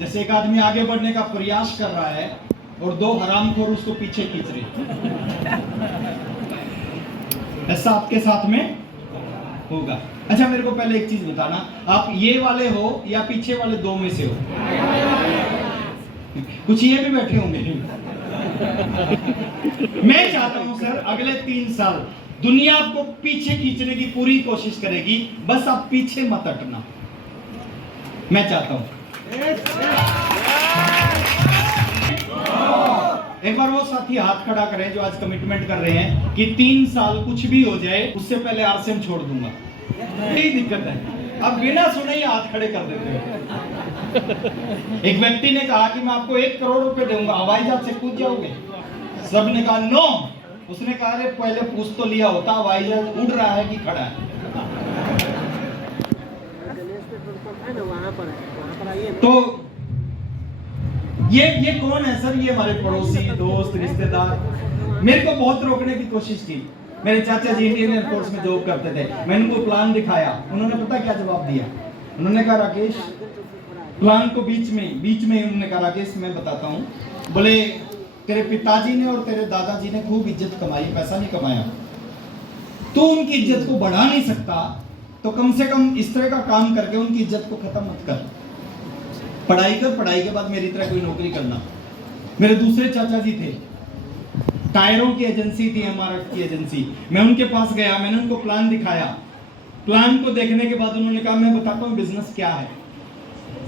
जैसे एक आदमी आगे बढ़ने का प्रयास कर रहा है और दो हरामखोर उसको पीछे खींच रहे, ऐसा आपके साथ में होगा। अच्छा मेरे को पहले एक चीज बताना, आप ये वाले हो या पीछे वाले दो में से हो? कुछ ये भी बैठे होंगे। मैं चाहता हूं सर अगले 3 साल दुनिया आपको पीछे खींचने की पूरी कोशिश करेगी, बस आप पीछे मत हटना, मैं चाहता हूं। एक बार वो साथी हाथ खड़ा करें जो आज कमिटमेंट कर रहे हैं कि 3 साल कुछ भी हो जाए उससे पहले आरसीएम छोड़ दूंगा। यही दिक्कत है, अब बिना सुने ही हाथ खड़े कर देते हो। एक व्यक्ति ने कहा कि मैं आपको 1 करोड़ रुपए दूंगा, हवाई जहाज से कूद जाओगे? सबने कहा नो। उसने कहा अरे पहले पूछ तो लिया होता हवाई जहाज उड़ रहा है कि खड़ा है। तो ये कौन है सर? ये हमारे पड़ोसी, दोस्त, रिश्तेदार। मेरे को बहुत रोकने की कोशिश की। मेरे चाचा जी इंडियन एयरफोर्स में जॉब करते थे, मैंने उनको प्लान दिखाया, उन्होंने पता क्या जवाब दिया? उन्होंने कहा राकेश, प्लान को बीच में उन्होंने कहा राकेश मैं बताता हूँ, बोले तेरे पिताजी ने और तेरे दादाजी ने खूब इज्जत कमाई, पैसा नहीं कमाया, तो उनकी इज्जत को बढ़ा नहीं सकता, तो कम से कम इस तरह का काम करके उनकी इज्जत को खत्म मत कर, पढ़ाई कर, पढ़ाई के बाद मेरी तरह कोई नौकरी करना। मेरे दूसरे चाचा जी थे, टायरों की एजेंसी थी, एमआरएफ की एजेंसी। मैं उनके पास गया, मैंने उनको प्लान दिखाया। प्लान को देखने के बाद उन्होंने कहा मैं बताता हूँ बिजनेस क्या है।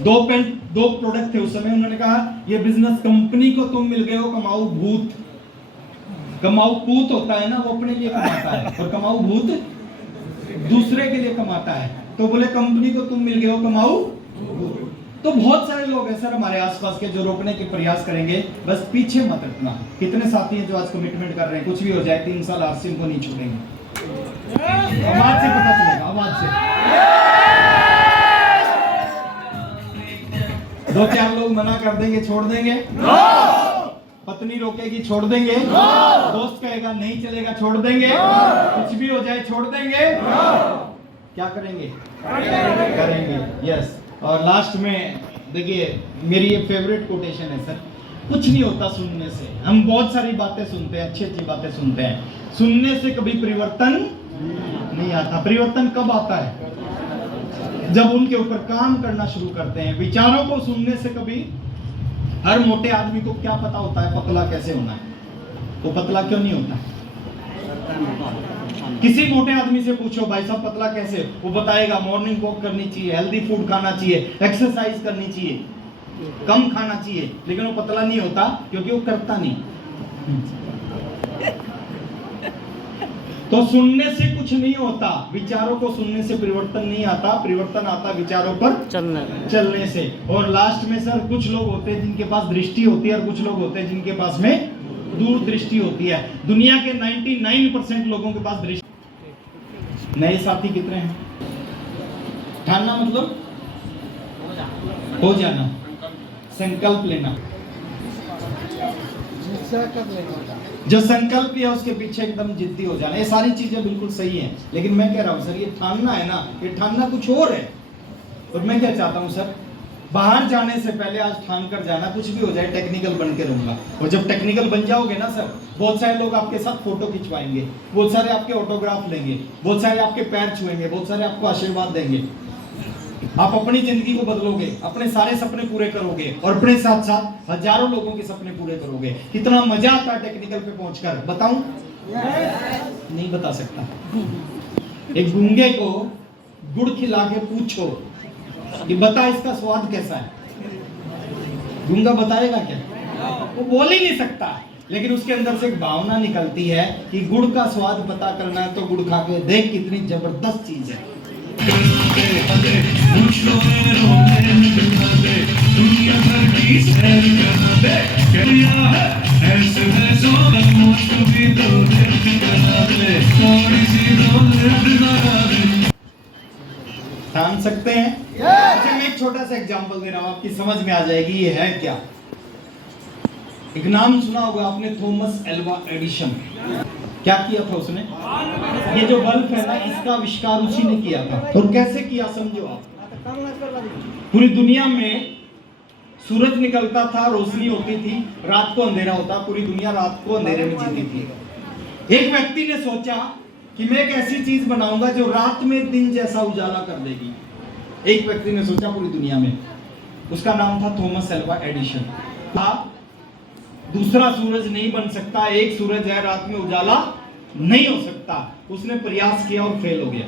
2 प्रोडक्ट थे उस समय। उन्होंने कहा ये बिजनेस कंपनी को तुम मिल गए हो कमाऊ भूत। कमाऊ पूत होता है ना, वो अपने लिए कमाता है, और कमाऊ भूत दूसरे के लिए कमाता है। तो बोले कंपनी को तुम मिल गए हो कमाऊ भूत। तो बहुत सारे लोग हैं सर हमारे आसपास के जो रोकने के प्रयास करेंगे, बस पीछपीछे मत हटना। कितने साथी हैं जो आज कमिटमेंट कर रहे हैं कुछ भी हो जाए 3 साल आरसीएम को नहीं छोड़ेंगे? आवाज से पता चलेगा, आवाज से। 2-4 लोग मना कर देंगे छोड़ देंगे, पत्नी रोकेगी छोड़ देंगे, दोस्त कहेगा नहीं चलेगा छोड़ देंगे, कुछ भी हो जाए छोड़ देंगे, क्या करेंगे? करेंगे, यस। और लास्ट में देखिए मेरी ये फेवरेट कोटेशन है सर, कुछ नहीं होता सुनने से। हम बहुत सारी बातें सुनते हैं, अच्छी अच्छी बातें सुनते हैं, सुनने से कभी परिवर्तन नहीं आता। परिवर्तन कब आता है? जब उनके ऊपर काम करना शुरू करते हैं। विचारों को सुनने से कभी, हर मोटे आदमी को क्या पता होता है पतला कैसे होना है, वो पतला क्यों नहीं होता? किसी मोटे आदमी से पूछो भाई साहब पतला कैसे, वो बताएगा मॉर्निंग वॉक करनी चाहिए, हेल्दी फूड खाना चाहिए, एक्सरसाइज करनी चाहिए, कम खाना चाहिए, लेकिन वो पतला नहीं होता क्योंकि वो करता नहीं। तो सुनने से कुछ नहीं होता, विचारों को सुनने से परिवर्तन नहीं आता, परिवर्तन आता विचारों पर चलने से। और लास्ट में सर कुछ लोग होते हैं जिनके पास दृष्टि होती है और कुछ लोग होते हैं जिनके पास में दूर दृष्टि होती है। दुनिया के 99% लोगों के पास दृष्टि। नए साथी कितने हैं? ठानना मतलब हो जाना, संकल्प लेना। जो संकल्प लिया उसके पीछे एकदम जिद्दी हो जाना, ये सारी चीजें बिल्कुल सही हैं, लेकिन मैं कह रहा हूं सर ये ठानना है ना, ये ठानना कुछ और है। और मैं क्या चाहता हूं सर, बाहर जाने से पहले आज ठान कर जाना, कुछ भी हो जाए टेक्निकल बन के रहूंगा। और जब टेक्निकल बन जाओगे ना सर, बहुत सारे लोग आपके साथ फोटो खिंचवाएंगे, बहुत सारे आपके ऑटोग्राफ लेंगे, बहुत सारे आपके पैर छुएंगे, बहुत सारे आपको आशीर्वाद देंगे। आप अपनी जिंदगी को बदलोगे, अपने सारे सपने पूरे करोगे और अपने साथ साथ हजारों लोगों के सपने पूरे करोगे। कितना मजा आता है टेक्निकल पे पहुंचकर, बताऊं? नहीं बता सकता। एक गूंगे को गुड़ खिला के पूछो कि बता इसका स्वाद कैसा है, गूंगा बताएगा क्या? वो बोल ही नहीं सकता, लेकिन उसके अंदर से एक भावना निकलती है कि गुड़ का स्वाद पता करना है तो गुड़ खा के देख, कितनी जबरदस्त चीज है। ठान सकते हैं? अच्छा मैं एक छोटा सा एग्जांपल दे रहा हूं, आपकी समझ में आ जाएगी ये है क्या। एक नाम सुना होगा आपने, थॉमस एल्वा एडिशन। क्या किया था उसने? ये जो बल्ब है ना, इसका आविष्कार उसी ने किया था। और कैसे किया समझो आप। पूरी दुनिया में सूरज निकलता था, रोशनी होती थी, रात को अंधेरा होता, पूरी दुनिया रात को अंधेरे में जीती थी। एक व्यक्ति ने सोचा कि मैं एक ऐसी चीज बनाऊंगा जो रात में दिन जैसा उजाला कर देगी। एक व्यक्ति ने सोचा पूरी दुनिया में, उसका नाम था थॉमस एल्वा एडिशन। दूसरा सूरज नहीं बन सकता, एक सूरज है, रात में उजाला नहीं हो सकता। उसने प्रयास किया और फेल हो गया।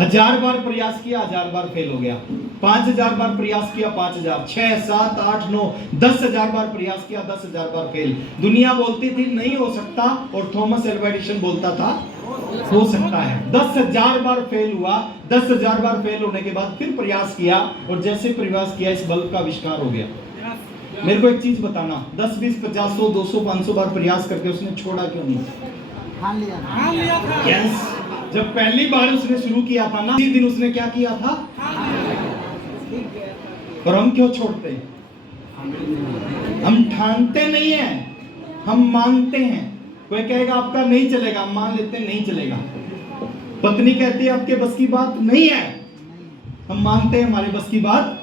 1000 बार प्रयास किया, 1000 बार फेल हो गया। 5000 बार प्रयास किया, 5000, 6, 7, 8, 9, 10,000 बार प्रयास किया, 10,000 बार फेल। दुनिया बोलती थी नहीं हो सकता और थॉमस एल्वा एडिशन बोलता था हो सकता है। 10,000 बार फेल हुआ। 10,000 बार फेल होने के बाद फिर प्रयास किया और जैसे प्रयास किया इस बल्ब का आविष्कार हो गया। मेरे को एक चीज बताना, 10, 20, 50, 100, 200, 500 बार प्रयास करके उसने छोड़ा क्यों नहीं? ठान लिया था। यस, जब पहली बार उसने शुरू किया था ना, उसी दिन उसने क्या किया था? और हम क्यों छोड़ते हैं? हम ठानते नहीं हैं, हम मानते हैं। कोई कहेगा आपका नहीं चलेगा, हम मान लेते हैं नहीं चलेगा। पत्नी कहती है आपके बस की बात नहीं है, हम मानते हैं हमारे बस की बात।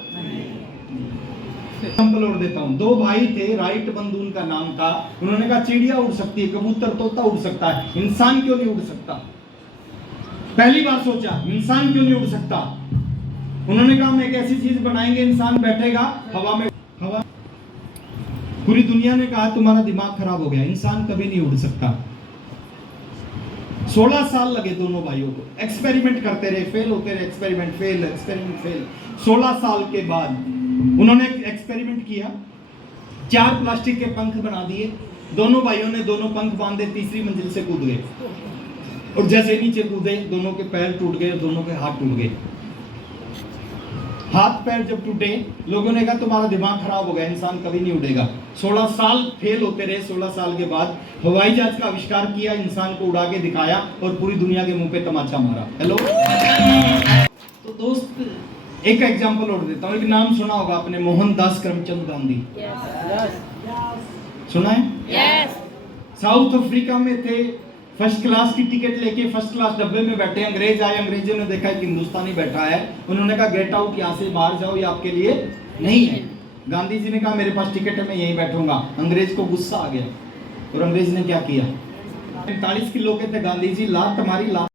एग्जाम्पल और देता हूं। 2 भाई थे, राइट बंधु उनका नाम था। उन्होंने कहा चिड़िया उड़ सकती है, कबूतर तोता उड़ सकता है, इंसान क्यों नहीं उड़ सकता? पहली बार सोचा इंसान क्यों नहीं उड़ सकता। उन्होंने कहा हम एक ऐसी चीज बनाएंगे, इंसान बैठेगा हवा में। हवा, पूरी दुनिया ने कहा तुम्हारा दिमाग खराब हो गया, इंसान कभी नहीं उड़ सकता। 16 साल लगे दोनों भाइयों को, एक्सपेरिमेंट करते रहे, फेल होते रहे, एक्सपेरिमेंट फेल, एक्सपेरिमेंट फेल। 16 साल के बाद उन्होंने एक्सपेरिमेंट किया, 4 प्लास्टिक के पंख बना दिए। दोनों भाइयों ने दोनों पंख बांधे, तीसरी मंजिल से कूद गए और जैसे नीचे कूदे दोनों के पैर टूट गए, दोनों के हाथ टूट गए। हाथ पैर जब टूटे, लोगों ने कहा तुम्हारा दिमाग खराब हो गया, इंसान कभी नहीं उड़ेगा। 16 साल फेल होते रहे। 16 साल के बाद हवाई जहाज का आविष्कार किया, इंसान को उड़ा के दिखाया और पूरी दुनिया के मुंह पे तमाचा मारा। हेलो। तो दोस्त एक एग्जांपल और देता हूँ। एक नाम सुना होगा आपने, मोहनदास करमचंद गांधी। सुना है? Yes. साउथ अफ्रीका में थे, फर्स्ट क्लास की टिकट लेके फर्स्ट क्लास डब्बे में बैठे। अंग्रेज आए, अंग्रेजों ने देखा एक हिंदुस्तानी बैठा है, उन्होंने कहा गेट आउट, यहाँ से बाहर जाओ, ये आपके लिए नहीं है। गांधी जी ने कहा मेरे पास टिकट है, मैं यहीं बैठूंगा। अंग्रेज को गुस्सा आ गया और अंग्रेज ने क्या किया? 45 किलो के थे गांधी जी, लात मारी, लात